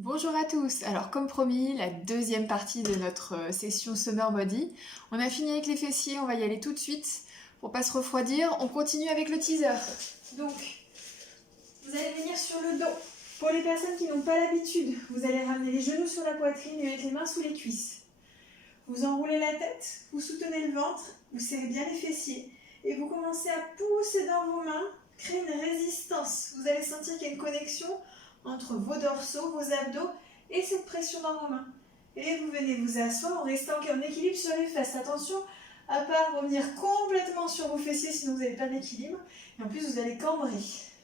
Bonjour à tous. Alors comme promis, la deuxième partie de notre session Summer Body. On a fini avec les fessiers, on va y aller tout de suite pour pas se refroidir. On continue avec le teaser. Donc, vous allez venir sur le dos. Pour les personnes qui n'ont pas l'habitude, vous allez ramener les genoux sur la poitrine et mettre les mains sous les cuisses. Vous enroulez la tête, vous soutenez le ventre, vous serrez bien les fessiers et vous commencez à pousser dans vos mains, créer une résistance. Vous allez sentir qu'il y a une connexion entre vos dorsaux, vos abdos et cette pression dans vos mains. Et vous venez vous asseoir en restant en équilibre sur les fesses. Attention à ne pas revenir complètement sur vos fessiers, sinon vous n'avez pas d'équilibre. Et en plus, vous allez cambrer.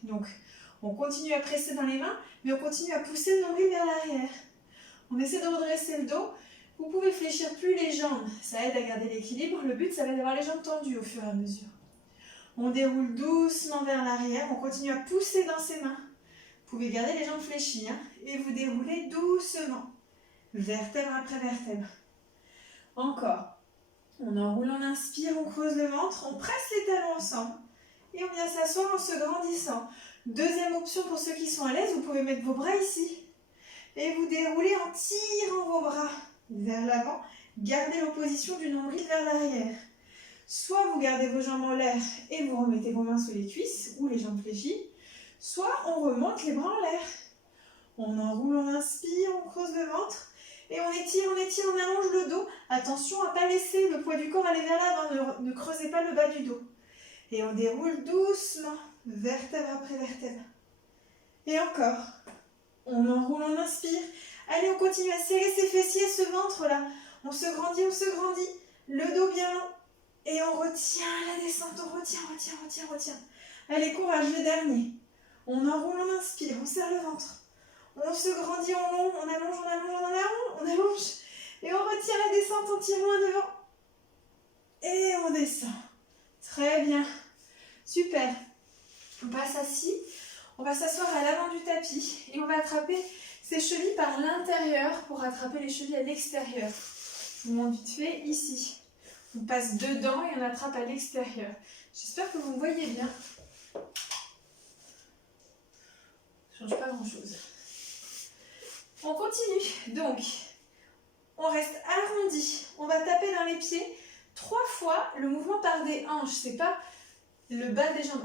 Donc, on continue à presser dans les mains, mais on continue à pousser le nombril vers l'arrière. On essaie de redresser le dos. Vous pouvez fléchir plus les jambes, ça aide à garder l'équilibre. Le but, ça va être d'avoir les jambes tendues au fur et à mesure. On déroule doucement vers l'arrière, on continue à pousser dans ses mains. Vous pouvez garder les jambes fléchies et vous déroulez doucement, vertèbre après vertèbre. Encore. On enroule, on inspire, on creuse le ventre, on presse les talons ensemble et on vient s'asseoir en se grandissant. Deuxième option pour ceux qui sont à l'aise, vous pouvez mettre vos bras ici et vous déroulez en tirant vos bras vers l'avant. Gardez l'opposition du nombril vers l'arrière. Soit vous gardez vos jambes en l'air et vous remettez vos mains sous les cuisses ou les jambes fléchies, soit on remonte les bras en l'air. On enroule, on inspire, on creuse le ventre et on étire, on allonge le dos. Attention à ne pas laisser le poids du corps aller vers l'avant, ne creusez pas le bas du dos. Et on déroule doucement, vertèbre après vertèbre. Et encore. On enroule, on inspire. Allez, on continue à serrer ses fessiers, ce ventre-là. On se grandit, le dos bien long. Et on retient la descente, on retient. Allez, courage, le dernier. On enroule, on inspire, on serre le ventre. On se grandit en long, on allonge. Et on retient la descente en tirant loin devant. Et on descend. Très bien. Super. On passe assis. On va s'asseoir à l'avant du tapis. Et on va attraper ses chevilles par l'intérieur pour attraper les chevilles à l'extérieur. Je vous montre vite fait ici. On passe dedans et on attrape à l'extérieur. J'espère que vous me voyez bien. Ça ne change pas grand-chose. On continue. Donc, on reste arrondi. On va taper dans les pieds 3 fois le mouvement par des hanches. C'est pas le bas des jambes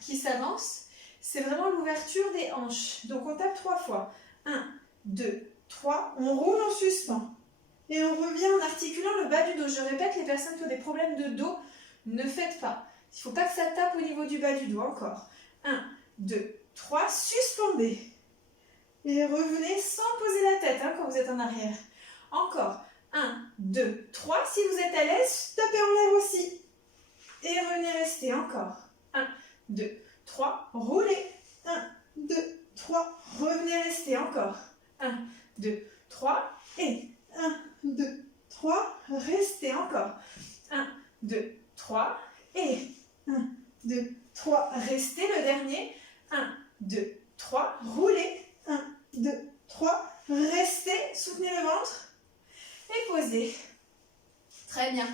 qui s'avance. C'est vraiment l'ouverture des hanches. Donc, on tape 3 fois. 1, 2, 3. On roule, on suspend. Et on revient en articulant le bas du dos. Je répète, les personnes qui ont des problèmes de dos, ne faites pas. Il ne faut pas que ça tape au niveau du bas du dos. Encore. 1, 2, 3. Suspendez. Et revenez sans poser la tête quand vous êtes en arrière. Encore. 1, 2, 3. Si vous êtes à l'aise, tapez en l'air aussi. Et revenez rester. Encore. 1, 2, 3. Roulez. 1, 2, 3. Revenez rester. Encore. 1, 2, 3. Et 1, 2, 3. Restez. Encore. 1, 2, 3. Et 1, 2, 3. Restez. Le dernier. 1, 2, 3. Roulez. 1, 2, 3. Restez. Soutenez le ventre. Et posez. Très bien.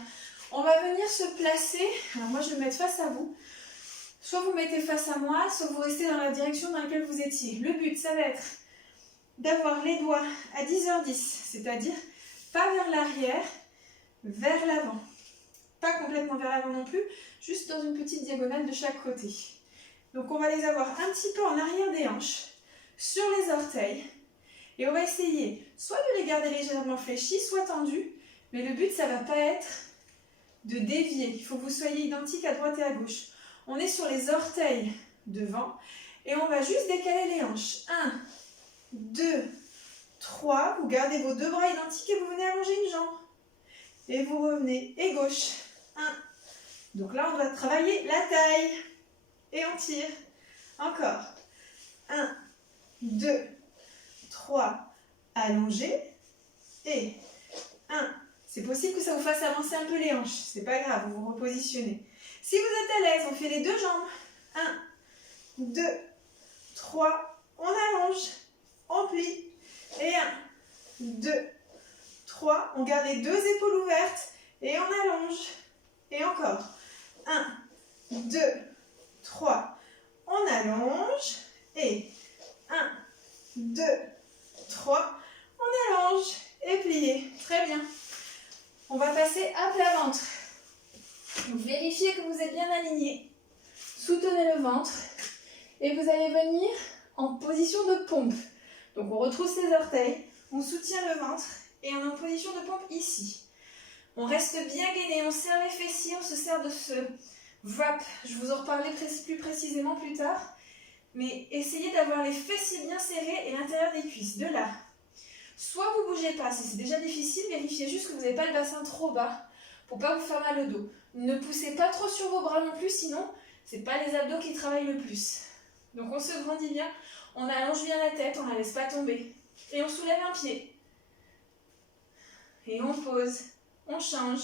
On va venir se placer. Alors moi, je vais me mettre face à vous. Soit vous mettez face à moi, soit vous restez dans la direction dans laquelle vous étiez. Le but, ça va être d'avoir les doigts à 10h10, c'est-à-dire pas vers l'arrière, vers l'avant. Pas complètement vers l'avant non plus, juste dans une petite diagonale de chaque côté. Donc on va les avoir un petit peu en arrière des hanches, sur les orteils. Et on va essayer soit de les garder légèrement fléchis, soit tendus. Mais le but, ça ne va pas être de dévier. Il faut que vous soyez identiques à droite et à gauche. On est sur les orteils devant. Et on va juste décaler les hanches. 1, 2, 3. Vous gardez vos 2 bras identiques et vous venez allonger une jambe. Et vous revenez. Et gauche. 1. Donc là, on doit travailler la taille. Et on tire. Encore. 1, 2, 3. Allongez. Et 1. C'est possible que ça vous fasse avancer un peu les hanches. C'est pas grave, vous vous repositionnez. Si vous êtes à l'aise, on fait les 2 jambes. 1, 2, 3. On allonge. On plie. Et 1, 2, 3. On garde les 2 épaules ouvertes. Et on allonge. Et encore. 1, 2, 3. On allonge. Et 1, 2, 3. On allonge et plié. Très bien. On va passer à plat ventre. Donc, vérifiez que vous êtes bien aligné. Soutenez le ventre. Et vous allez venir en position de pompe. Donc on retrousse les orteils, on soutient le ventre et on est en position de pompe ici. On reste bien gainé, on serre les fessiers, on se sert de ce wrap. Je vous en reparlerai plus précisément plus tard. Mais essayez d'avoir les fessiers bien serrés et l'intérieur des cuisses. De là, soit vous ne bougez pas, si c'est déjà difficile, vérifiez juste que vous n'avez pas le bassin trop bas pour ne pas vous faire mal au dos. Ne poussez pas trop sur vos bras non plus, sinon ce n'est pas les abdos qui travaillent le plus. Donc on se grandit bien, on allonge bien la tête, on ne la laisse pas tomber. Et on soulève un pied. Et on pose, on change.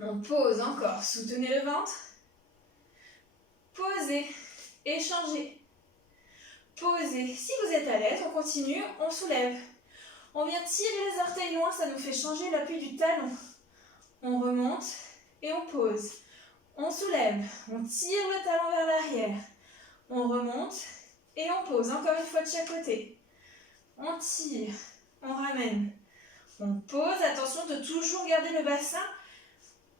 On pose encore, soutenez le ventre. Posez, échangez. Posez. Si vous êtes à l'aise, on continue, on soulève. On vient tirer les orteils loin, ça nous fait changer l'appui du talon. On remonte et on pose. On soulève, on tire le talon vers l'arrière. On remonte et on pose, encore une fois de chaque côté. On tire, on ramène. On pose, attention de toujours garder le bassin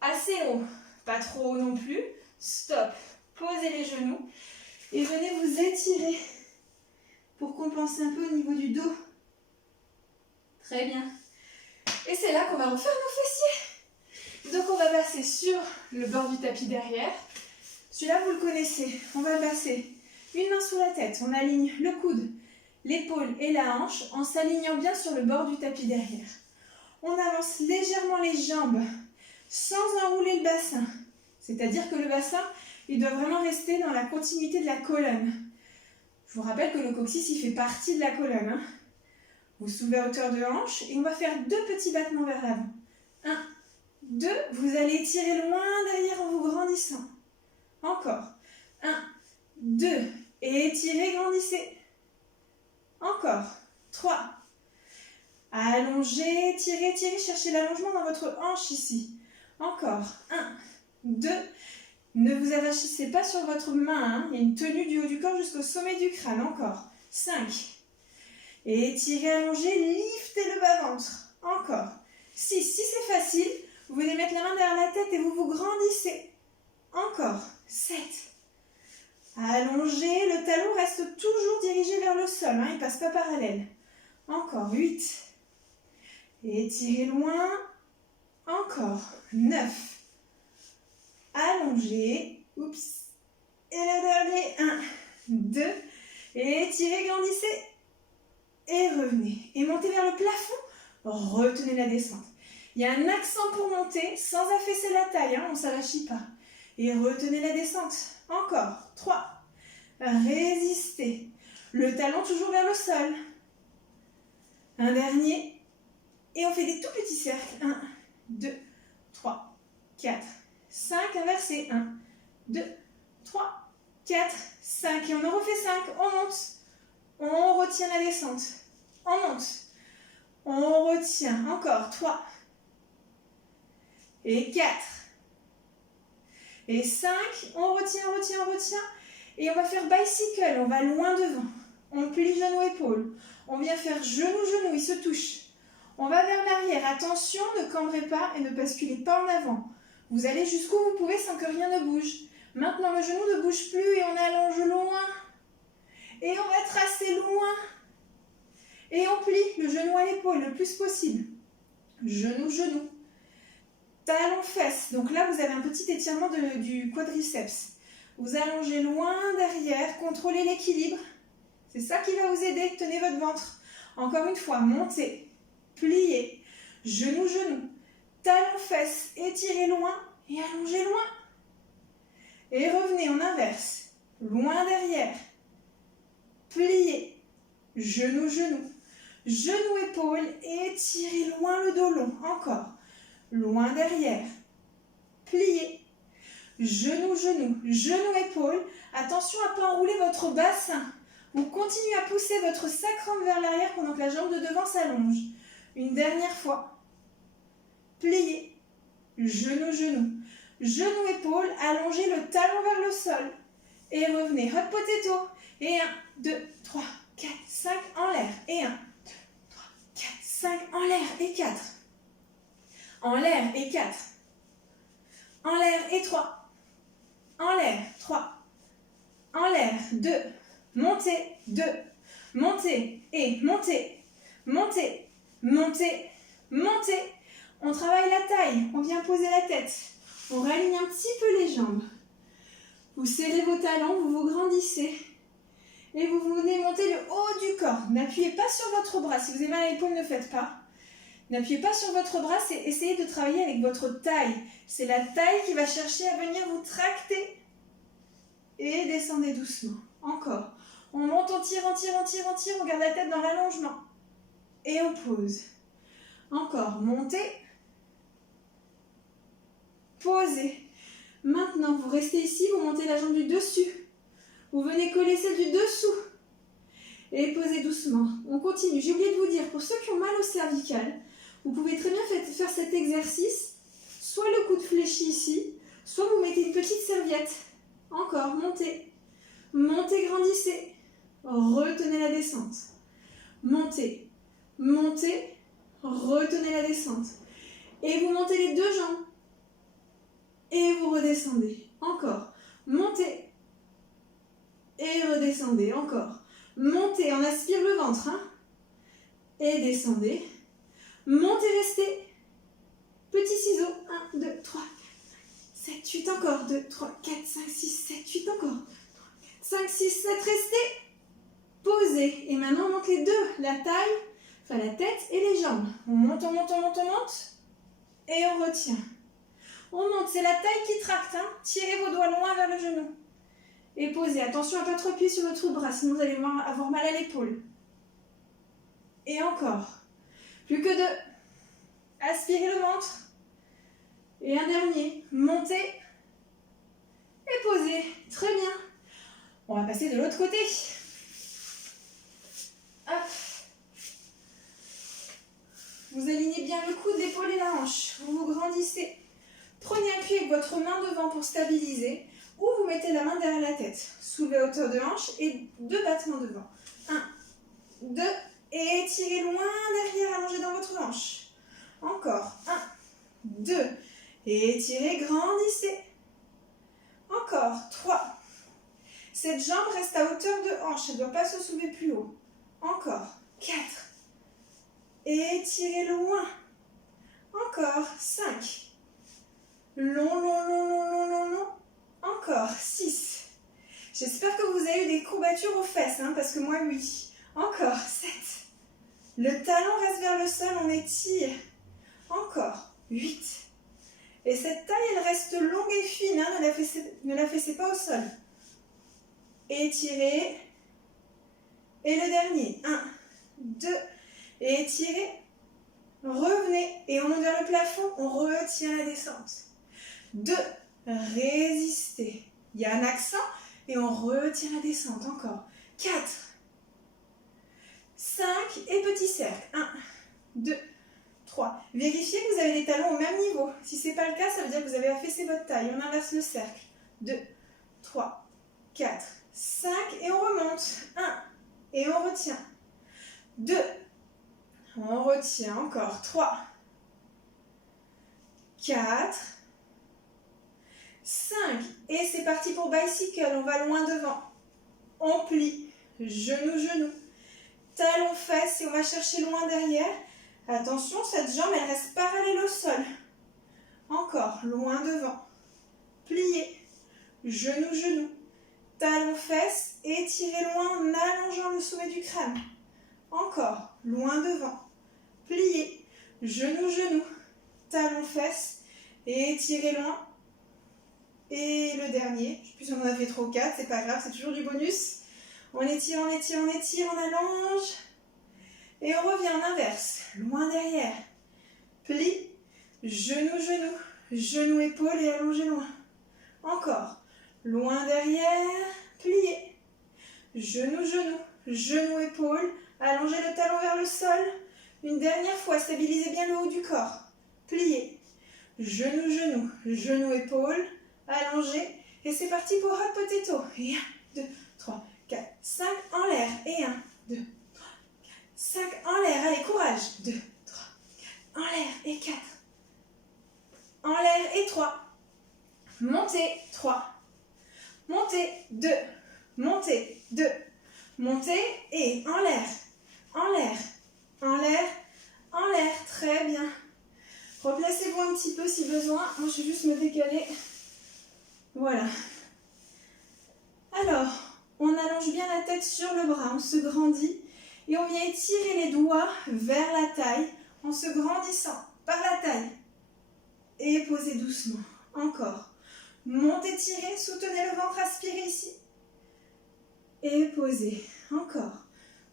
assez haut. Pas trop haut non plus. Stop. Posez les genoux et venez vous étirer pour compenser un peu au niveau du dos. Très bien. Et c'est là qu'on va refaire nos fessiers. Donc on va passer sur le bord du tapis derrière. Celui-là vous le connaissez. On va passer une main sous la tête. On aligne le coude, l'épaule et la hanche en s'alignant bien sur le bord du tapis derrière. On avance légèrement les jambes sans enrouler le bassin. C'est-à-dire que le bassin, il doit vraiment rester dans la continuité de la colonne. Je vous rappelle que le coccyx, il fait partie de la colonne. Hein. Vous soulevez à hauteur de hanche et on va faire 2 petits battements vers l'avant. 1, 2, vous allez étirer loin derrière en vous grandissant. Encore. 1, 2, et étirez, grandissez. Encore. 3. Allongez, tirez, tirez, cherchez l'allongement dans votre hanche ici. Encore. 1, 2. Ne vous avachissez pas sur votre main. Hein. Il y a une tenue du haut du corps jusqu'au sommet du crâne. Encore. 5. Et étirez, allongez, liftez le bas-ventre. Encore. 6. Si c'est facile, vous venez mettre la main derrière la tête et vous vous grandissez. Encore. 7. Allongez, le talon reste toujours dirigé vers le sol. Hein. Il ne passe pas parallèle. Encore. 8. Et étirez loin. Encore. 9. Allongez. Oups. Et le dernier. 1, 2. Et étirez, grandissez. Et revenez. Et montez vers le plafond. Retenez la descente. Il y a un accent pour monter sans affaisser la taille. Hein, on ne s'arrachit pas. Et retenez la descente. Encore. 3. Résistez. Le talon toujours vers le sol. Un dernier. Et on fait des tout petits cercles. 1, 2, 3, 4, 5. Inversé. 1, 2, 3, 4, 5. Et on en refait 5. On monte. On retient la descente. On monte. On retient. Encore. 3. Et 4. Et 5. On retient, on retient, on retient. Et on va faire bicycle. On va loin devant. On plie genou, épaule. On vient faire genou, genou. Il se touche. On va vers l'arrière. Attention, ne cambrez pas et ne basculez pas en avant. Vous allez jusqu'où vous pouvez sans que rien ne bouge. Maintenant, le genou ne bouge plus et on allonge loin. Et on va tracer loin. Et on plie le genou à l'épaule le plus possible. Genou, genou. Talon, fesse. Donc là, vous avez un petit étirement du quadriceps. Vous allongez loin derrière. Contrôlez l'équilibre. C'est ça qui va vous aider. Tenez votre ventre. Encore une fois, montez. Pliez. Genou, genou. Talon, fesse. Étirez loin et allongez loin. Et revenez, on inverse. Loin derrière. Pliez. Genou, genou. Genou, épaule. Et étirez loin le dos long. Encore. Loin derrière. Pliez. Genou, genou. Genou, épaule. Attention à ne pas enrouler votre bassin. Vous continuez à pousser votre sacrum vers l'arrière pendant que la jambe de devant s'allonge. Une dernière fois. Pliez. Genou, genou. Genou, épaule. Allongez le talon vers le sol. Et revenez. Hop potato. Et 1, 2, 3, 4, 5, en l'air, et 1, 2, 3, 4, 5, en l'air, et 4, en l'air, et 4, en l'air, et 3, en l'air, 3, en l'air, 2, montez, 2, montez, et montez, montez, montez, montez. On travaille la taille, on vient poser la tête, on réaligne un petit peu les jambes. Vous serrez vos talons, vous vous grandissez. Et vous venez monter le haut du corps. N'appuyez pas sur votre bras. Si vous avez mal à l'épaule, ne faites pas. N'appuyez pas sur votre bras, c'est essayer de travailler avec votre taille. C'est la taille qui va chercher à venir vous tracter. Et descendez doucement. Encore. On monte, on tire, on tire, on tire, on tire. On garde la tête dans l'allongement. Et on pose. Encore. Montez. Posez. Maintenant, vous restez ici, vous montez la jambe du dessus. Vous venez coller celle du dessous. Et posez doucement. On continue. J'ai oublié de vous dire, pour ceux qui ont mal au cervical, vous pouvez très bien faire cet exercice. Soit le coude fléchi ici, soit vous mettez une petite serviette. Encore, montez. Montez, grandissez. Retenez la descente. Montez. Montez. Retenez la descente. Et vous montez les deux jambes. Et vous redescendez. Encore. Montez. Et redescendez. Encore. Montez. On aspire le ventre. Hein. Et descendez. Montez, restez. Petit ciseau. 1, 2, 3, 4, 7, 8. Encore. 2, 3, 4, 5, 6, 7, 8. Encore. 5, 6, 7. Restez. Posez. Et maintenant, on monte les deux. La taille, enfin la tête et les jambes. On monte, on monte, on monte, on monte. Et on retient. On monte, c'est la taille qui tracte. Hein. Tirez vos doigts loin vers le genou. Et posez. Attention à ne pas trop appuyer sur votre bras, sinon vous allez avoir mal à l'épaule. Et encore. Plus que deux. Aspirez le ventre. Et un dernier. Montez. Et posez. Très bien. On va passer de l'autre côté. Hop. Vous alignez bien le coude, l'épaule et la hanche. Vous vous grandissez. Prenez appui avec votre main devant pour stabiliser. Ou vous mettez la main derrière la tête. Soulevez à hauteur de hanche et 2 battements devant. 1, 2, et étirez loin derrière, allongez dans votre hanche. Encore. 1, 2, et étirez, grandissez. Encore. 3. Cette jambe reste à hauteur de hanche, elle ne doit pas se soulever plus haut. Encore. 4. Et étirez loin. Encore. 5. Long, long, long, long, long, long, long. Encore. 6. J'espère que vous avez eu des courbatures aux fesses, hein, parce que moi, oui. Encore. 7. Le talon reste vers le sol, on étire. Encore. 8. Et cette taille, elle reste longue et fine, hein, ne la fessez pas au sol. Étirez. Et le dernier. 1, 2. Et étirez. Revenez. Et on monte vers le plafond, on retient la descente. 2. Résistez. Il y a un accent et on retient la descente. Encore. 4. 5. Et petit cercle. 1, 2, 3. Vérifiez que vous avez les talons au même niveau. Si ce n'est pas le cas, ça veut dire que vous avez affaissé votre taille. On inverse le cercle. 2, 3, 4, 5. Et on remonte. 1. Et on retient. 2. On retient. Encore. 3. 4. 5. Et c'est parti pour bicycle. On va loin devant. On plie. Genou, genou. Talon, fesses. Et on va chercher loin derrière. Attention, cette jambe, elle reste parallèle au sol. Encore. Loin devant. Pliez. Genou, genou. Talon, fesses. Étirez loin en allongeant le sommet du crâne. Encore. Loin devant. Pliez. Genou, genou. Talon, fesses. Et étirez loin. Et le dernier, je ne sais plus si on en a fait 3 ou 4, c'est pas grave, c'est toujours du bonus. On étire, on étire, on étire, on allonge. Et on revient en inverse, loin derrière. Plie, genou, genou, genou, épaule et allongez loin. Encore, loin derrière, pliez. Genou, genou, genou, épaule, allongez le talon vers le sol. Une dernière fois, stabilisez bien le haut du corps. Pliez, genou, genou, genou, épaule. Allongez. Et c'est parti pour hot potato. Et 1, 2, 3, 4, 5. En l'air. Et 1, 2, nage. 2, 3, en l'air et 4. En l'air et 3. Montez, 3. Montez, 2. Montez, 2. Montez et en l'air. En l'air. En l'air. En l'air. Très bien. Replacez-vous un petit peu si besoin. Moi, je vais juste me décaler. Voilà. Alors, on allonge bien la tête sur le bras. On se grandit. Et on vient étirer les doigts vers la taille en se grandissant par la taille. Et posez doucement. Encore. Montez, tirez, soutenez le ventre, aspirez ici. Et posez. Encore.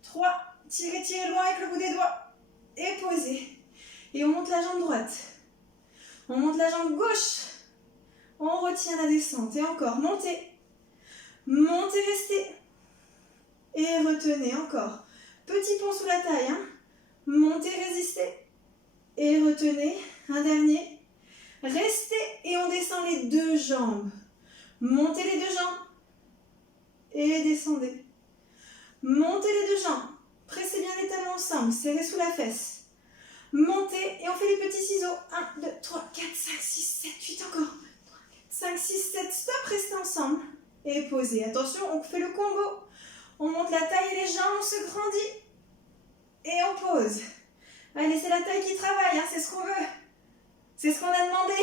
3. Tirez, tirez loin avec le bout des doigts. Et posez. Et on monte la jambe droite. On monte la jambe gauche. On retient la descente. Et encore. Montez. Montez, restez. Et retenez. Encore. Petit pont sous la taille. Hein. Montez, résistez. Et retenez. Un dernier. Restez et on descend les deux jambes. Montez les deux jambes. Et descendez. Montez les deux jambes. Pressez bien les talons ensemble. Serrez sous la fesse. Montez et on fait les petits ciseaux. 1, 2, 3, 4, 5, 6, 7, 8 encore. 5, 6, 7, stop, restez ensemble. Et posez. Attention, on fait le combo. On monte la taille et les jambes, on se grandit. Et on pose. Allez, c'est la taille qui travaille, hein, c'est ce qu'on veut. C'est ce qu'on a demandé.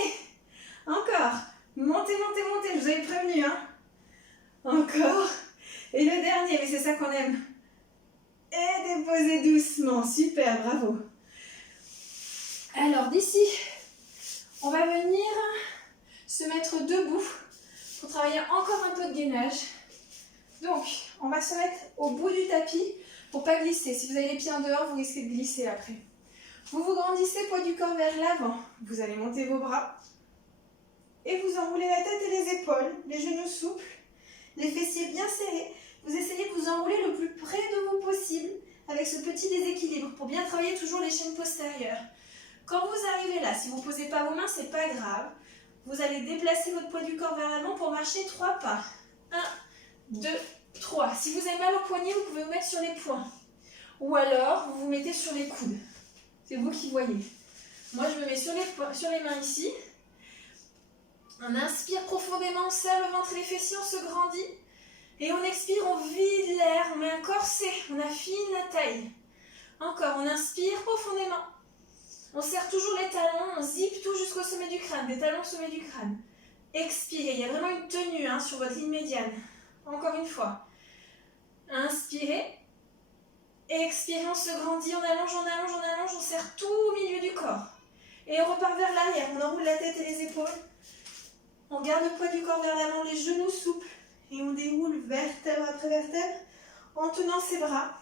Encore. Montez, montez, montez. Je vous avais prévenu. Hein. Encore. Et le dernier, mais c'est ça qu'on aime. Et déposez doucement. Super, bravo. Alors, d'ici, on va venir se mettre debout pour travailler encore un peu de gainage. Donc, on va se mettre au bout du tapis pour ne pas glisser. Si vous avez les pieds en dehors, vous risquez de glisser après. Vous vous grandissez, poids du corps vers l'avant. Vous allez monter vos bras. Et vous enroulez la tête et les épaules, les genoux souples, les fessiers bien serrés. Vous essayez de vous enrouler le plus près de vous possible avec ce petit déséquilibre pour bien travailler toujours les chaînes postérieures. Quand vous arrivez là, si vous ne posez pas vos mains, c'est pas grave. Vous allez déplacer votre poids du corps vers l'avant pour marcher 3 pas. 1, 2, 3. Si vous avez mal au poignet, vous pouvez vous mettre sur les poings. Ou alors, vous vous mettez sur les coudes. C'est vous qui voyez. Moi, je me mets sur les mains ici. On inspire profondément, on serre le ventre et les fessiers, on se grandit. Et on expire, on vide l'air, on met un corset, on affine la taille. Encore, on inspire profondément. On serre toujours les talons, on zippe tout jusqu'au sommet du crâne, des talons au sommet du crâne. Expirez, il y a vraiment une tenue hein, sur votre ligne médiane. Encore une fois. Inspirez. Expirez, on se grandit, on allonge, on allonge, on allonge, on serre tout au milieu du corps. Et on repart vers l'arrière, on enroule la tête et les épaules. On garde le poids du corps vers l'avant, les genoux souples. Et on déroule vertèbre après vertèbre en tenant ses bras.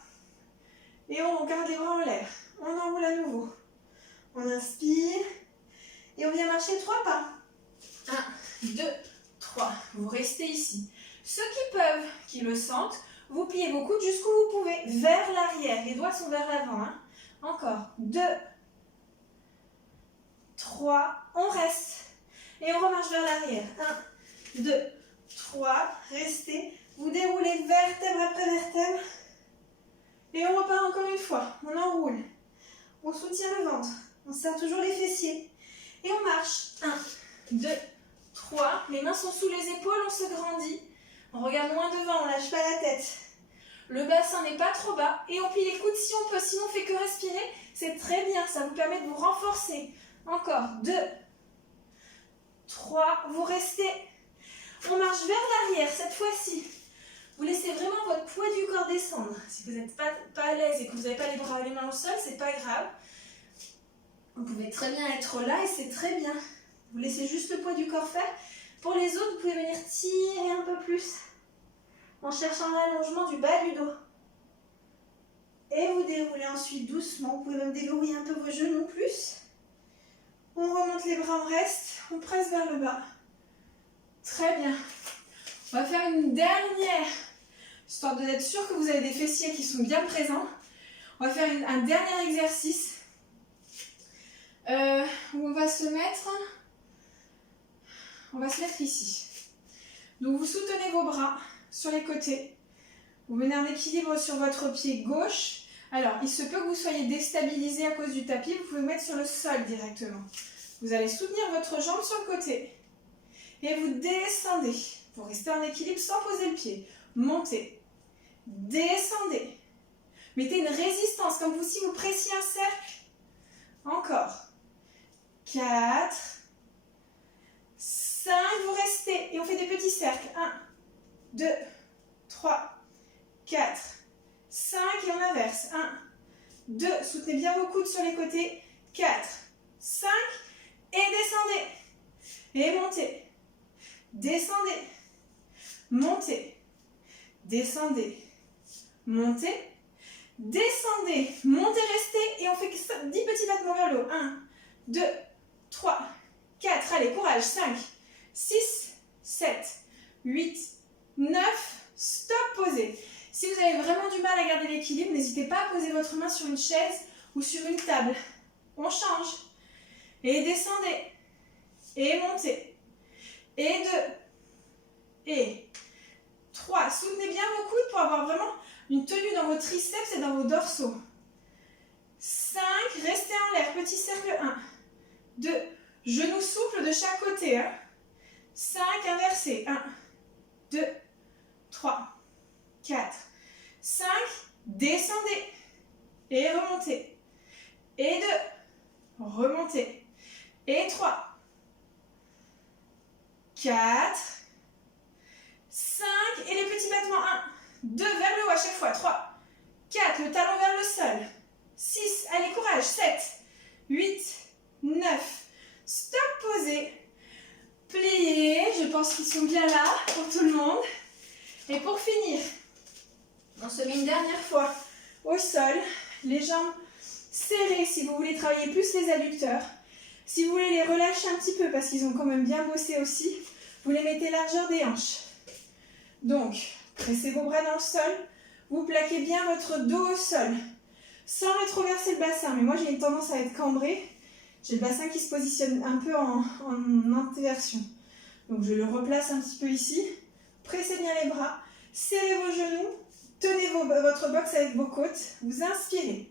Et on garde les bras en l'air. On enroule à nouveau. On inspire. Et on vient marcher 3 pas. 1, 2, 3. Vous restez ici. Ceux qui peuvent, qui le sentent, vous pliez vos coudes jusqu'où vous pouvez, vers l'arrière. Les doigts sont vers l'avant. Hein. Encore. 2, 3. On reste. Et on remarche vers l'arrière. 1, 2, 3. Restez. Vous déroulez vertèbre après vertèbre. Et on repart encore une fois. On enroule. On soutient le ventre. On serre toujours les fessiers. Et on marche. 1, 2, 3. Les mains sont sous les épaules. On se grandit. On regarde loin devant. On ne lâche pas la tête. Le bassin n'est pas trop bas. Et on plie les coudes si on peut. Sinon, on ne fait que respirer. C'est très bien. Ça vous permet de vous renforcer. Encore. 2, 3. Vous restez. On marche vers l'arrière cette fois-ci. Vous laissez vraiment votre poids du corps descendre. Si vous n'êtes pas à l'aise et que vous n'avez pas les bras et les mains au sol, c'est pas grave. Vous pouvez très bien être là et c'est très bien. Vous laissez juste le poids du corps faire. Pour les autres, vous pouvez venir tirer un peu plus en cherchant l'allongement du bas du dos. Et vous déroulez ensuite doucement. Vous pouvez même déverrouiller un peu vos genoux plus. On remonte les bras, on reste. On presse vers le bas. Très bien. On va faire une dernière, histoire d'être sûr que vous avez des fessiers qui sont bien présents. On va faire un dernier exercice où on va se mettre ici. Donc vous soutenez vos bras sur les côtés. Vous menez un équilibre sur votre pied gauche Alors, il se peut que vous soyez déstabilisé à cause du tapis, vous pouvez vous mettre sur le sol directement. Vous allez soutenir votre jambe sur le côté. Et vous descendez. Vous restez en équilibre sans poser le pied. Montez. Descendez. Mettez une résistance, comme si vous pressiez un cercle. Encore. 4. 5. Vous restez. Et on fait des petits cercles. 1, 2, 3, 4, 5. Et on inverse. 1, 2. Soutenez bien vos coudes sur les côtés. 4, 5. Et descendez. Et montez. Descendez. Montez. Descendez. Montez. Descendez. Montez, restez. Et on fait 10 petits battements vers le haut. 1, 2, 3, 4. Allez, courage. 5, 6, 7, 8, 9. Stop, posez. Si vous avez vraiment du mal à garder l'équilibre, n'hésitez pas à poser votre main sur une chaise ou sur une table. On change. Et descendez. Et montez. Et 2. Et 3. Soutenez bien vos coudes pour avoir vraiment une tenue dans vos triceps et dans vos dorsaux. 5. Restez en l'air. Petit cercle. 1, 2. Genoux souples de chaque côté. 5. Inversé. 1, 2, 3, 4, 5. Descendez. Et remontez. Et 2. Remontez. Et 3. 4. 5. Et les petits battements. 1, 2. Vers le haut à chaque fois. 3, 4. Le talon vers le sol. 6. Allez, courage. 7, 8, 9. Stop, posez. Pliez. Je pense qu'ils sont bien là pour tout le monde. Et pour finir, on se met une dernière fois au sol. Les jambes serrées si vous voulez travailler plus les adducteurs. Si vous voulez les relâcher un petit peu parce qu'ils ont quand même bien bossé aussi, vous les mettez largeur des hanches. Donc, pressez vos bras dans le sol. Vous plaquez bien votre dos au sol. Sans rétroverser le bassin. Mais moi, j'ai une tendance à être cambrée. J'ai le bassin qui se positionne un peu en inversion. Donc, je le replace un petit peu ici. Pressez bien les bras. Serrez vos genoux. Tenez votre box avec vos côtes. Vous inspirez.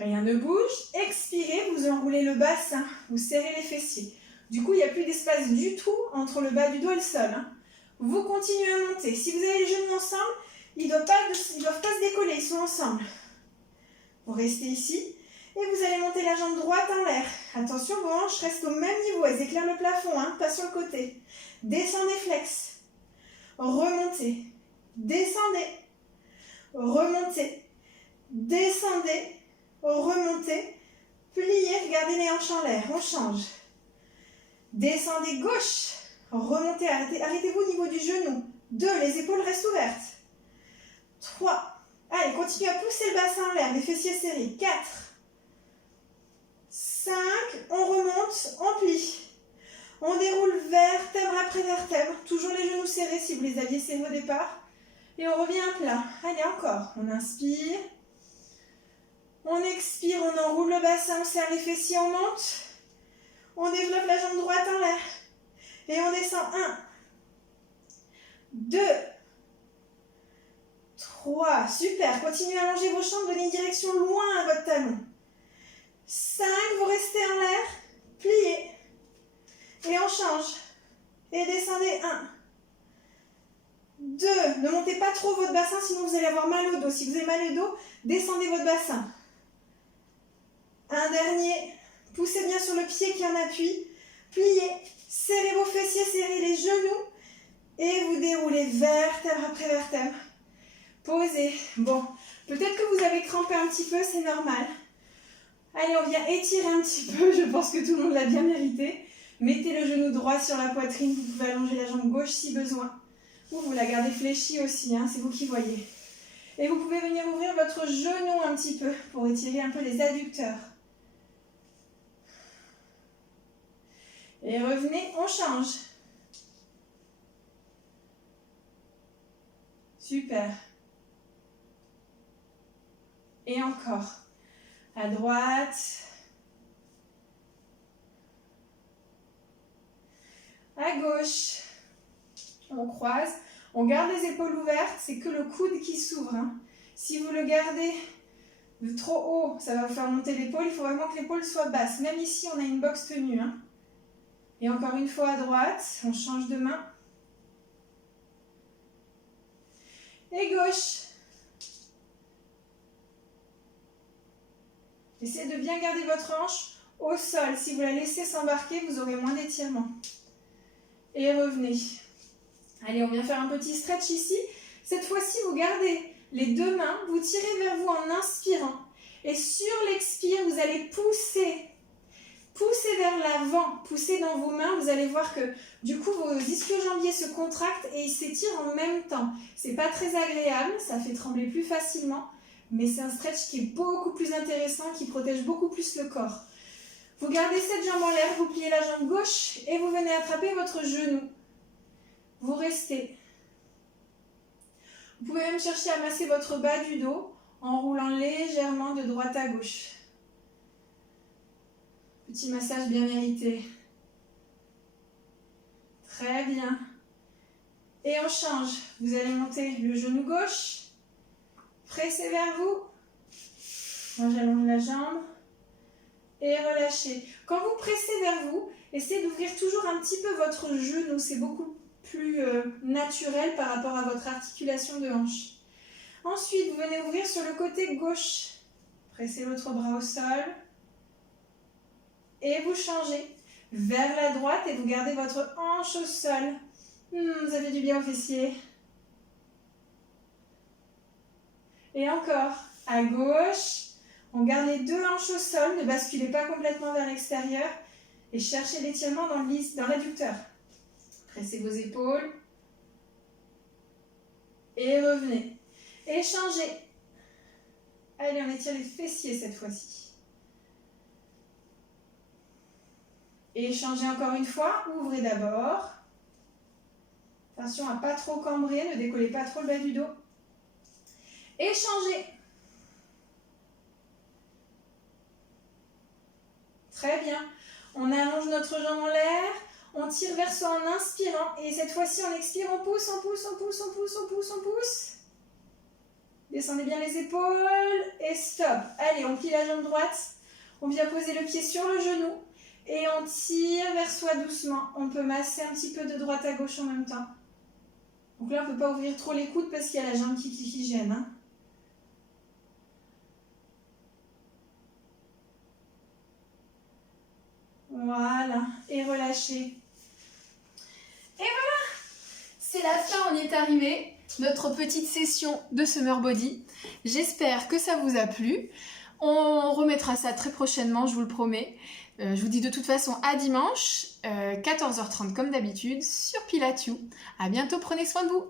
Rien ne bouge. Expirez. Vous enroulez le bassin. Vous serrez les fessiers. Du coup, il n'y a plus d'espace du tout entre le bas du dos et le sol. Vous continuez à monter. Si vous avez les genoux ensemble, ils ne doivent pas se décoller. Ils sont ensemble. Vous restez ici. Et vous allez monter la jambe droite en l'air. Attention, vos hanches restent au même niveau. Elles éclairent le plafond, pas sur le côté. Descendez, flex. Remontez. Descendez. Remontez. Descendez. Remontez. Pliez. Regardez les hanches en l'air. On change. Descendez gauche. Remontez. Arrêtez-vous au niveau du genou. 2. Les épaules restent ouvertes. 3. Allez, continuez à pousser le bassin en l'air. Les fessiers serrés. 4. 5. On remonte. On plie. On déroule vertèbre après vertèbre. Toujours les genoux serrés si vous les aviez serrés au départ. Et on revient à plat. Allez, encore. On inspire. On expire. On enroule le bassin. On serre les fessiers. On monte. On développe la jambe droite en l'air. Et on descend. 1, 2, 3. Super. Continuez à allonger vos jambes. Donnez une direction loin à votre talon. 5. Vous restez en l'air. Pliez. Et on change. Et descendez. 1, 2. Ne montez pas trop votre bassin, sinon vous allez avoir mal au dos. Si vous avez mal au dos, descendez votre bassin. Un dernier. Poussez bien sur le pied qui en appuie. Pliez. Serrez vos fessiers, serrez les genoux. Et vous déroulez vertèbre après vertèbre. Posez. Bon, peut-être que vous avez crampé un petit peu, c'est normal. Allez, on vient étirer un petit peu. Je pense que tout le monde l'a bien mérité. Mettez le genou droit sur la poitrine. Vous pouvez allonger la jambe gauche si besoin. Ou vous la gardez fléchie aussi, c'est vous qui voyez. Et vous pouvez venir ouvrir votre genou un petit peu pour étirer un peu les adducteurs. Et revenez, on change. Super. Et encore. À droite. À gauche. On croise. On garde les épaules ouvertes. C'est que le coude qui s'ouvre. Si vous le gardez trop haut, ça va vous faire monter l'épaule. Il faut vraiment que l'épaule soit basse. Même ici, on a une boxe tenue. Hein. Et encore une fois à droite, on change de main. Et gauche. Essayez de bien garder votre hanche au sol. Si vous la laissez s'embarquer, vous aurez moins d'étirement. Et revenez. Allez, on vient faire un petit stretch ici. Cette fois-ci, vous gardez les deux mains, vous tirez vers vous en inspirant. Et sur l'expire, vous allez pousser. Poussez vers l'avant, poussez dans vos mains. Vous allez voir que du coup, vos ischio-jambiers se contractent et ils s'étirent en même temps. C'est pas très agréable, ça fait trembler plus facilement. Mais c'est un stretch qui est beaucoup plus intéressant, qui protège beaucoup plus le corps. Vous gardez cette jambe en l'air, vous pliez la jambe gauche et vous venez attraper votre genou. Vous restez. Vous pouvez même chercher à masser votre bas du dos en roulant légèrement de droite à gauche. Petit massage bien mérité. Très bien. Et on change. Vous allez monter le genou gauche. Pressez vers vous. Moi, j'allonge la jambe. Et relâchez. Quand vous pressez vers vous, essayez d'ouvrir toujours un petit peu votre genou. C'est beaucoup plus naturel par rapport à votre articulation de hanche. Ensuite, vous venez ouvrir sur le côté gauche. Pressez l'autre bras au sol. Et vous changez vers la droite et vous gardez votre hanche au sol. Ça fait du bien aux fessiers. Et encore, à gauche, on garde les deux hanches au sol, ne basculez pas complètement vers l'extérieur et cherchez l'étirement dans l'adducteur. Pressez vos épaules et revenez. Et changez. Allez, on étire les fessiers cette fois-ci. Et changez encore une fois, ouvrez d'abord. Attention à ne pas trop cambrer, ne décollez pas trop le bas du dos. Et changez. Très bien. On allonge notre jambe en l'air, on tire vers soi en inspirant et cette fois-ci on expire, on pousse, on pousse, on pousse, on pousse, on pousse, on pousse. Descendez bien les épaules et stop. Allez, on plie la jambe droite, on vient poser le pied sur le genou et on tire vers soi doucement. On peut masser un petit peu de droite à gauche en même temps. Donc là, on ne peut pas ouvrir trop les coudes parce qu'il y a la jambe qui gêne. Hein. Voilà, et relâchez. Et voilà, c'est la fin, on y est arrivé. Notre petite session de Summer Body. J'espère que ça vous a plu. On remettra ça très prochainement, je vous le promets. Je vous dis de toute façon à dimanche, 14h30 comme d'habitude, sur Pilates. À bientôt, prenez soin de vous.